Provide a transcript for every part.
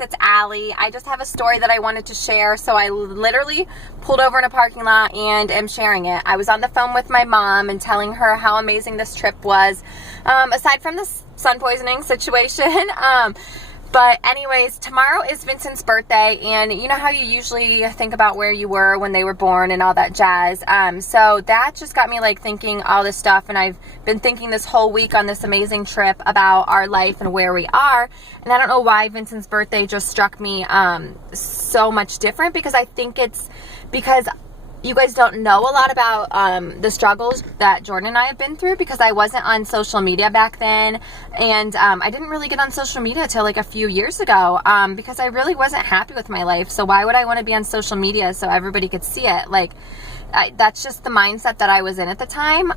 it's Allie. I just have a story that I wanted to share, so I literally pulled over in a parking lot and am sharing it. I was on the phone with my mom and telling her how amazing this trip was, aside from the sun poisoning situation. But anyways, tomorrow is Vincent's birthday, and you know how you usually think about where you were when they were born and all that jazz. So that just got me like thinking all this stuff, and I've been thinking this whole week on this amazing trip about our life and where we are. And I don't know why Vincent's birthday just struck me so much different, because I think it's because you guys don't know a lot about the struggles that Jordan and I have been through, because I wasn't on social media back then, and I didn't really get on social media till like a few years ago, because I really wasn't happy with my life. So why would I want to be on social media so everybody could see it? Like, that's just the mindset that I was in at the time.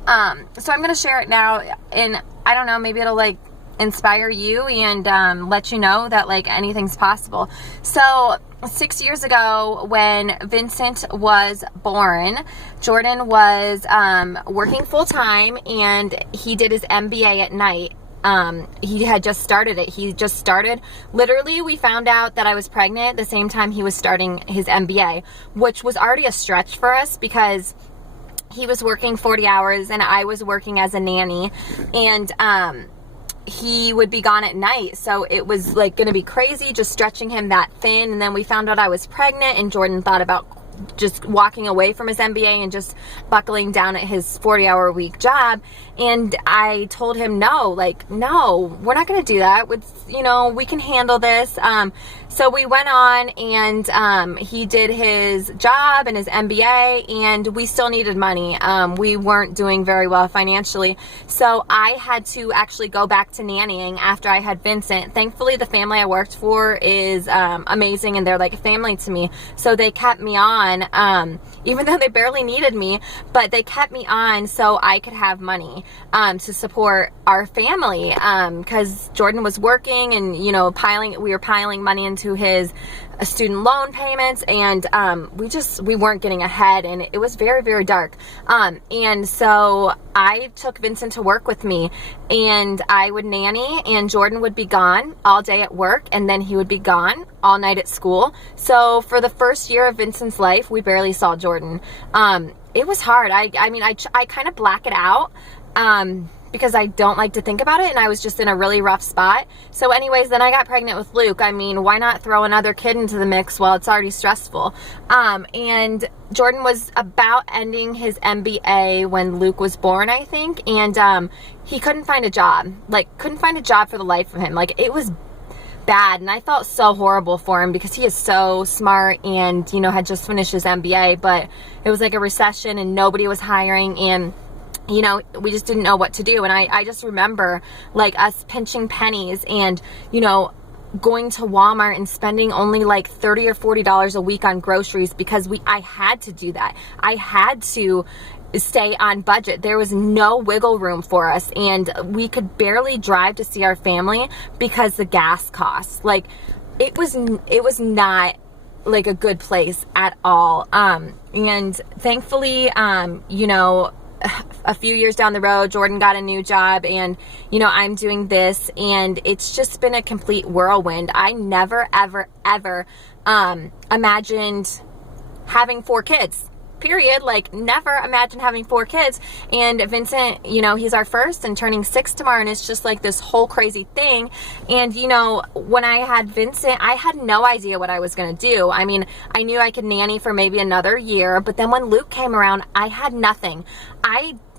So I'm going to share it now, and I don't know, maybe it'll like inspire you and let you know that like anything's possible. So 6 years ago, when Vincent was born, Jordan was working full time, and he did his MBA at night. He had just started it. He just started, literally, we found out that I was pregnant the same time he was starting his MBA, which was already a stretch for us, because he was working 40 hours and I was working as a nanny, and he would be gone at night, so it was like going to be crazy just stretching him that thin. And then we found out I was pregnant, and Jordan thought about just walking away from his MBA and just buckling down at his 40-hour-a-week job. And I told him, no, we're not going to do that. We can handle this. So we went on, and he did his job and his MBA, and we still needed money. We weren't doing very well financially. So I had to actually go back to nannying after I had Vincent. Thankfully, the family I worked for is amazing, and they're like a family to me. So they kept me on, even though they barely needed me, but they kept me on so I could have money to support our family, because Jordan was working, and we were piling money into his student loan payments, and we weren't getting ahead, and it was very, very dark. And so I took Vincent to work with me, and I would nanny, and Jordan would be gone all day at work, and then he would be gone all night at school. So for the first year of Vincent's life, we barely saw Jordan. It was hard. I kind of black it out, because I don't like to think about it, and I was just in a really rough spot. So anyways, then I got pregnant with Luke. I mean, why not throw another kid into the mix while it's already stressful? And Jordan was about ending his MBA when Luke was born, I think, and he couldn't find a job. Couldn't find a job for the life of him. It was bad, and I felt so horrible for him, because he is so smart and, had just finished his MBA, but it was like a recession and nobody was hiring, and we just didn't know what to do. And I just remember us pinching pennies and, going to Walmart and spending only $30 or $40 a week on groceries, because I had to do that. I had to stay on budget. There was no wiggle room for us, and we could barely drive to see our family because the gas costs. It was not a good place at all. And thankfully, a few years down the road, Jordan got a new job, and, I'm doing this, and it's just been a complete whirlwind. I never, ever, ever imagined having 4 kids. Period. Never imagined having 4 kids. And Vincent, he's our first and turning 6 tomorrow, and it's just this whole crazy thing. And when I had Vincent, I had no idea what I was going to do. I mean, I knew I could nanny for maybe another year, but then when Luke came around, I had nothing.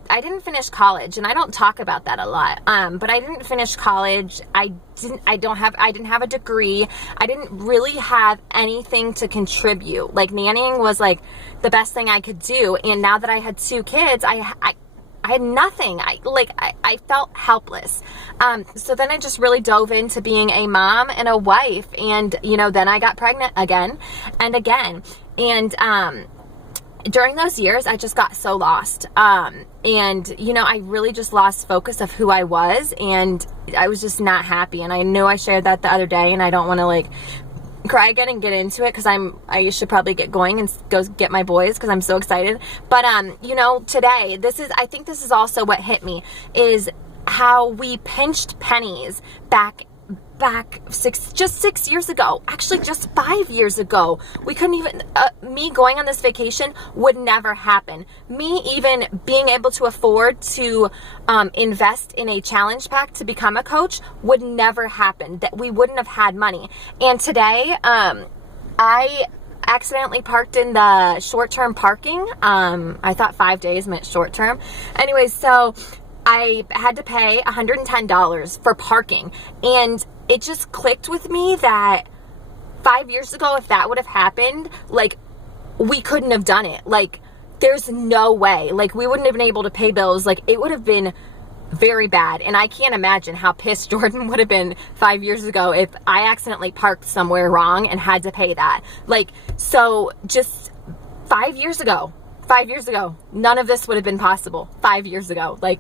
I didn't finish college, and I don't talk about that a lot. But I didn't finish college. I didn't have a degree. I didn't really have anything to contribute. Nannying was the best thing I could do. And now that I had 2 kids, I had nothing. I felt helpless. So then I just really dove into being a mom and a wife. And, then I got pregnant again and again. And, during those years, I just got so lost. And, I really just lost focus of who I was, and I was just not happy. And I know I shared that the other day, and I don't want to cry again and get into it, because I should probably get going and go get my boys, because I'm so excited. But, today, I think this is also what hit me, is how we pinched pennies back back just 6 years ago, actually just 5 years ago, we couldn't even, me going on this vacation would never happen. Me even being able to afford to invest in a challenge pack to become a coach would never happen. That we wouldn't have had money. And today, I accidentally parked in the short-term parking. I thought 5 days meant short-term. Anyways, so I had to pay $110 for parking. And it just clicked with me that 5 years ago, if that would have happened, like, we couldn't have done it. Like, there's no way. Like, we wouldn't have been able to pay bills. Like, it would have been very bad. And I can't imagine how pissed Jordan would have been 5 years ago if I accidentally parked somewhere wrong and had to pay that. Like, so just 5 years ago, none of this would have been possible 5 years ago. Like,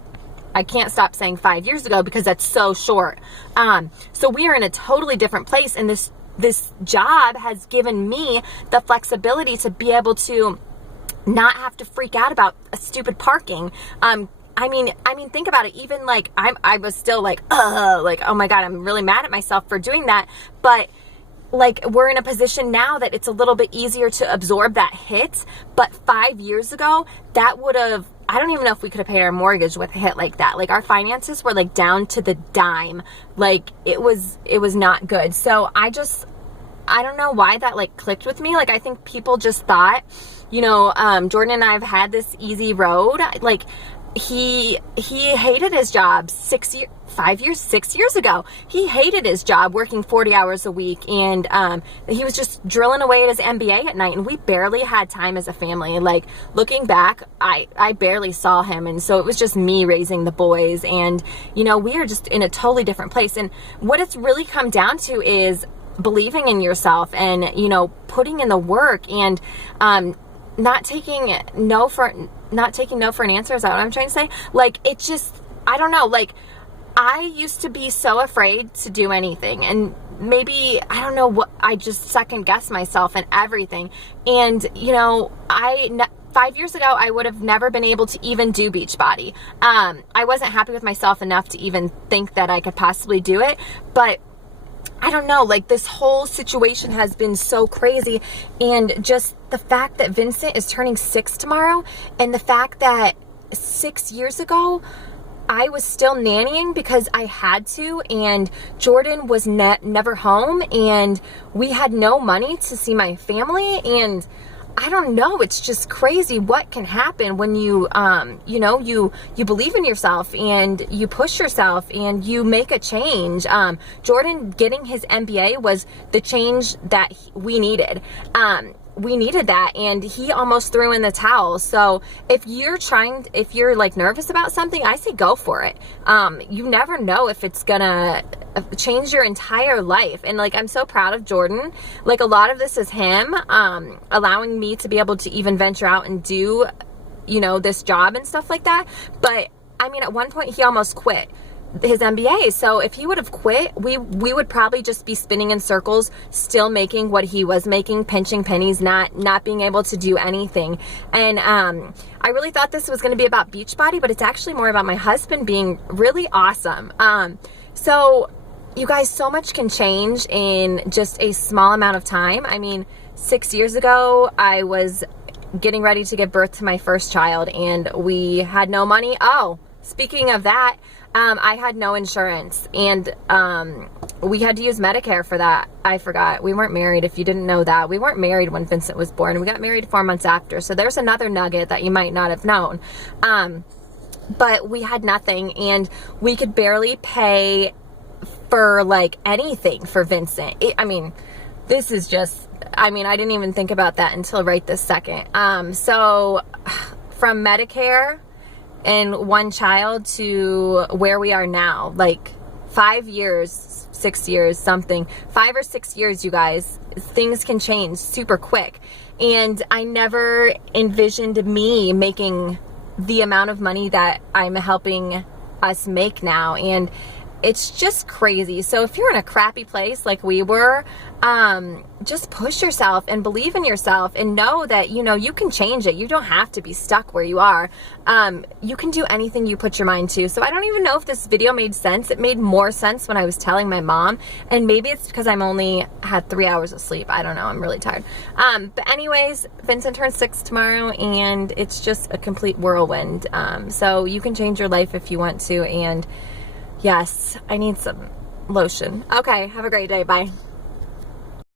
I can't stop saying 5 years ago because that's so short. So we are in a totally different place, and this job has given me the flexibility to be able to not have to freak out about a stupid parking. I mean, think about it. Even like I was still like, oh my God, I'm really mad at myself for doing that. But like, we're in a position now that it's a little bit easier to absorb that hit. But 5 years ago, that would have, I don't even know if we could have paid our mortgage with a hit like that. Like, our finances were like down to the dime. Like, it was not good. So I don't know why that like clicked with me. Like, I think people just thought, you know, Jordan and I have had this easy road. Like, he hated his job 6 years ago. He hated his job, working 40 hours a week, and he was just drilling away at his MBA at night, and we barely had time as a family. Like, looking back, I barely saw him, and so it was just me raising the boys, and, you know, we are just in a totally different place. And what it's really come down to is believing in yourself and, you know, putting in the work, and not taking no for an answer. Is that what I'm trying to say? Like, it just, I don't know, like, I used to be so afraid to do anything, and maybe, I don't know what, I just second guess myself and everything. And, you know, 5 years ago, I would have never been able to even do Beachbody. I wasn't happy with myself enough to even think that I could possibly do it, but I don't know, like, this whole situation has been so crazy. And just the fact that Vincent is turning 6 tomorrow, and the fact that 6 years ago, I was still nannying because I had to, and Jordan was never home, and we had no money to see my family. And I don't know, it's just crazy what can happen when you, you know, you believe in yourself and you push yourself and you make a change. Jordan getting his MBA was the change that we needed. We needed that, and he almost threw in the towel. So if you're like nervous about something, I say go for it. You never know if it's gonna change your entire life. And like, I'm so proud of Jordan. Like, a lot of this is him allowing me to be able to even venture out and do, you know, this job and stuff like that. But I mean, at one point he almost quit his MBA. So if he would have quit, we would probably just be spinning in circles, still making what he was making, pinching pennies, not being able to do anything. And I really thought this was going to be about Beachbody, but it's actually more about my husband being really awesome. So you guys, so much can change in just a small amount of time. I mean, 6 years ago, I was getting ready to give birth to my first child, and we had no money. Oh, speaking of that, I had no insurance, and we had to use Medicare for that. I forgot. We weren't married, if you didn't know that. We weren't married when Vincent was born. We got married 4 months after. So there's another nugget that you might not have known. But we had nothing, and we could barely pay for like anything for Vincent. I mean, this is just, I mean, I didn't even think about that until right this second. So from Medicare and one child to where we are now, like 5 years, 6 years, something, 5 or 6 years, you guys, things can change super quick. And I never envisioned me making the amount of money that I'm helping us make now. And it's just crazy. So if you're in a crappy place like we were, just push yourself and believe in yourself and know that, you know, you can change it. You don't have to be stuck where you are. You can do anything you put your mind to. So I don't even know if this video made sense. It made more sense when I was telling my mom, and maybe it's because I'm only had 3 hours of sleep. I don't know. I'm really tired. But anyways, Vincent turns 6 tomorrow, and it's just a complete whirlwind. So you can change your life if you want to. And yes, I need some lotion. Okay, have a great day. Bye.